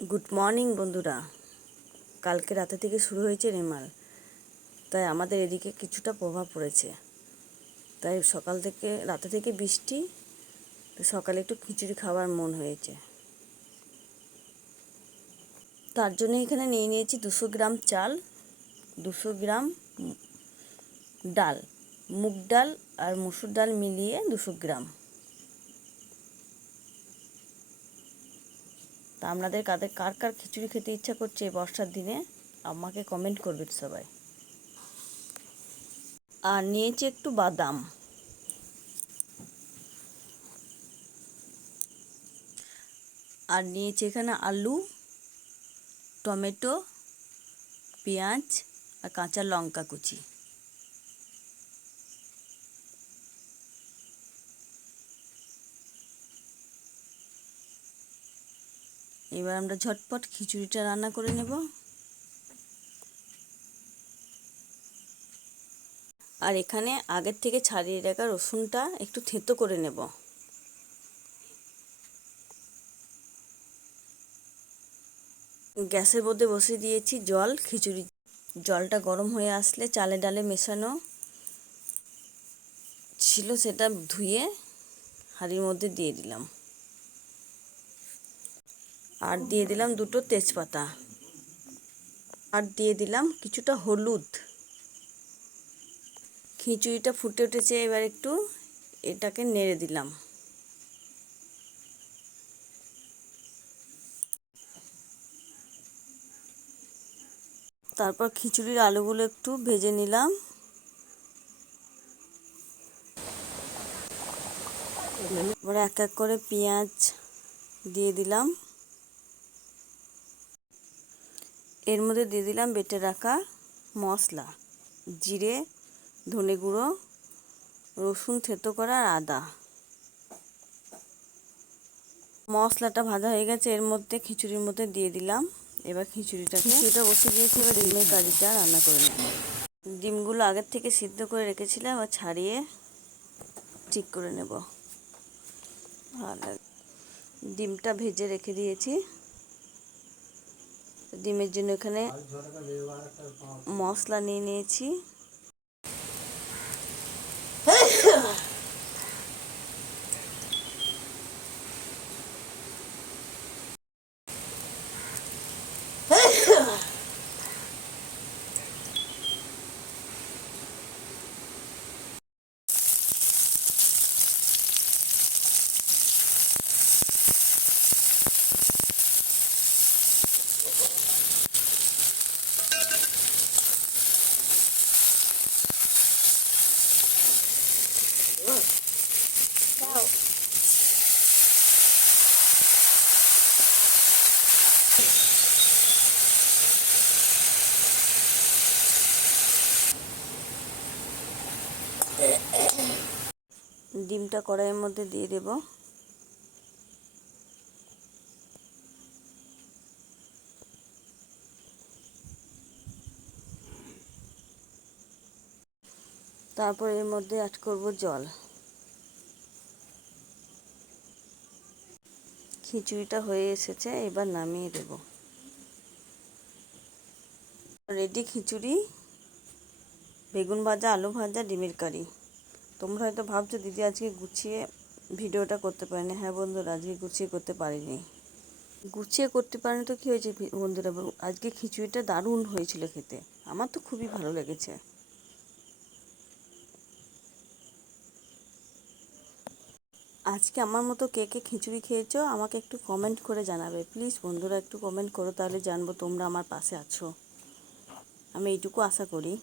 Good morning বন্ধুরা। কালকে রাতে থেকে শুরু হয়েছে রেমাল, তাই আমাদের এদিকে কিছুটা প্রভাব পড়েছে। তাই সকাল থেকে রাতে থেকে বৃষ্টি, তো সকালে একটু খিচুড়ি খাওয়ার মন হয়েছে। তার জন্য এখানে নিয়ে নিয়েছি 200 গ্রাম চাল, 200 গ্রাম ডাল, মুগ ডাল আর মসুর ডাল মিলিয়ে 200 গ্রাম। তা আপনাদের কার কার খিচুড়ি খেতে ইচ্ছা করছে বর্ষার দিনে আমাকে কমেন্ট করবে সবাই। আর নিয়েছি একটু বাদাম, আর নিয়েছি এখানে আলু, টমেটো, পেঁয়াজ আর কাঁচা লঙ্কা কুচি। এবার আমরা ঝটপট খিচুড়িটা রান্না করে নেব। আর এখানে আগের থেকে ছাড়িয়ে রাখা রসুনটা একটু থেঁতো করে নেব। গ্যাসের মধ্যে বসিয়ে দিয়েছি জল। জলটা গরম হয়ে আসলে চালে ডালে মেশানো ছিল সেটা ধুয়ে হাঁড়ির মধ্যে দিয়ে দিলাম, আর দিয়ে দিলাম 2টো তেজপাতা, আর দিয়ে দিলাম কিছুটা হলুদ। খিচুড়িটা ফুটে উঠেছে, এবার একটু এটাকে নেড়ে দিলাম। তারপর খিচুড়ির আলুগুলো একটু ভেজে নিলাম। এবার এক এক করে পেঁয়াজ দিয়ে দিলাম। এর মধ্যে দিয়ে দিলাম বেটে রাখা মশলা, জিরে, ধনে গুঁড়ো, রসুন থেঁতো করা আর আদা। মশলাটা ভাজা হয়ে গেছে, এর মধ্যে খিচুড়ির মধ্যে দিয়ে দিলাম। এবার খিচুড়িটা বসে দিয়েছি। এবার ডিমের কারিটা রান্না করে নেব। ডিমগুলো আগের থেকে সিদ্ধ করে রেখেছিলাম, আর ছাড়িয়ে ঠিক করে নেব। ডিমটা ভেজে রেখে দিয়েছি। ডিমের জন্য এখানে মশলা নিয়ে নিয়েছি। ডিমটা কড়াইয়ের মধ্যে দিয়ে দেব। তারপর এর মধ্যে অ্যাড করব জল। খিচুড়িটা হয়ে এসেছে, এবার নামিয়ে দেব। রেডি খিচুড়ি, বেগুন ভাজা, আলু ভাজা, ডিমের কারি। তোমরা হয়তো ভাবছো দিদি আজকে গুছিয়ে ভিডিওটা করতে পারিনি। হ্যাঁ বন্ধুরা, আজকে গুছিয়ে করতে পারিনি। গুছিয়ে করতে পারিনি তো কী হয়েছে বন্ধুরা, আজকে খিচুড়িটা দারুণ হয়েছিল খেতে। আমার তো খুবই ভালো লেগেছে। আজকে আমার মতো কে কে খিচুড়ি খেয়েছো আমাকে একটু কমেন্ট করে জানাবে প্লিজ বন্ধুরা, একটু কমেন্ট করো, তাহলে জানবো তোমরা আমার পাশে আছো। আমি এইটুকু আশা করি।